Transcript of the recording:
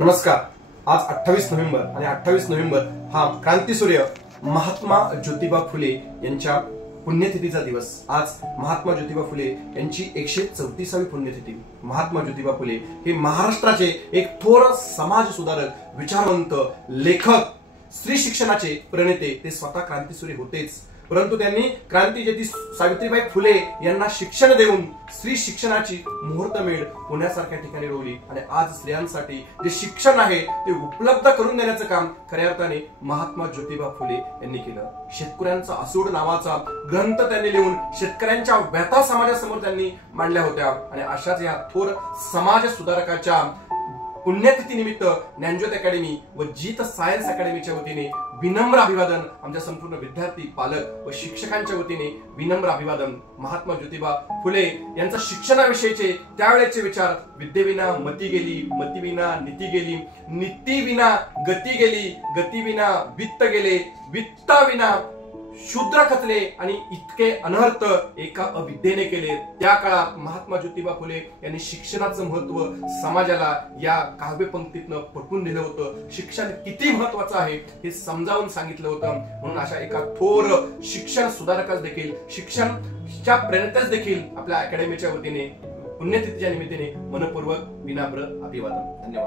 नमस्कार। आज 28 नोव्हेंबर आणि 28 नोव्हेंबर हा क्रांतीसूर्य महात्मा ज्योतिबा फुले यांच्या पुण्यतिथीचा दिवस। आज महात्मा ज्योतिबा फुले यांची 134वी पुण्यतिथी। महात्मा ज्योतिबा फुले हे महाराष्ट्राचे एक थोर समाज सुधारक, विचारवंत, लेखक, स्त्री शिक्षणाचे प्रणेते ते स्वतः क्रांतीसूर्य होतेच, परंतु त्यांनी क्रांतीज्योती सावित्रीबाई फुले यांना शिक्षण देऊन स्त्री शिक्षणाची मुहूर्तमेढ पुण्यासारख्या ठिकाणी रोवली आणि आज स्त्रियांसाठी जे शिक्षण आहे ते उपलब्ध करून देण्याचं काम खऱ्या अर्थाने महात्मा ज्योतिबा फुले यांनी केलं। शेतकऱ्यांचा असूड नावाचा ग्रंथ त्यांनी लिहून शेतकऱ्यांच्या व्यथा समाजासमोर त्यांनी मांडल्या होत्या आणि अशाच या थोर समाज सुधारकाच्या पुण्यतिथी निमित्त ज्ञानज्योत अकॅडमी व जीत सायन्स अकॅडमीच्या वतीने विनम्र अभिवादन, आमच्या संपूर्ण विद्यार्थी, पालक व शिक्षकांच्या वतीने विनम्र अभिवादन। महात्मा ज्योतिबा फुले यांचा शिक्षणाविषयीचे त्यावेळेचे विचार, विद्येविना मती गेली, मतीविना नीती गेली, नीतीविना गती गेली, गतीविना वित्त गेले, वित्ताविना शूद्र खचले आणि इतके अनर्थ एका अविद्येने केले। त्या काळात महात्मा ज्योतिबा फुले यांनी शिक्षणाचं महत्व समाजाला या काव्य पंक्तीतनं पटवून दिलं होतं। शिक्षण किती महत्वाचं आहे हे समजावून सांगितलं होतं। म्हणून अशा एका थोर शिक्षण सुधारकास देखील, शिक्षणच्या प्रेरणेतच देखील आपल्या अकॅडमीच्या वतीने पुण्यतिथीच्या निमित्ताने मनपूर्वक विनम्र अभिवादन। धन्यवाद।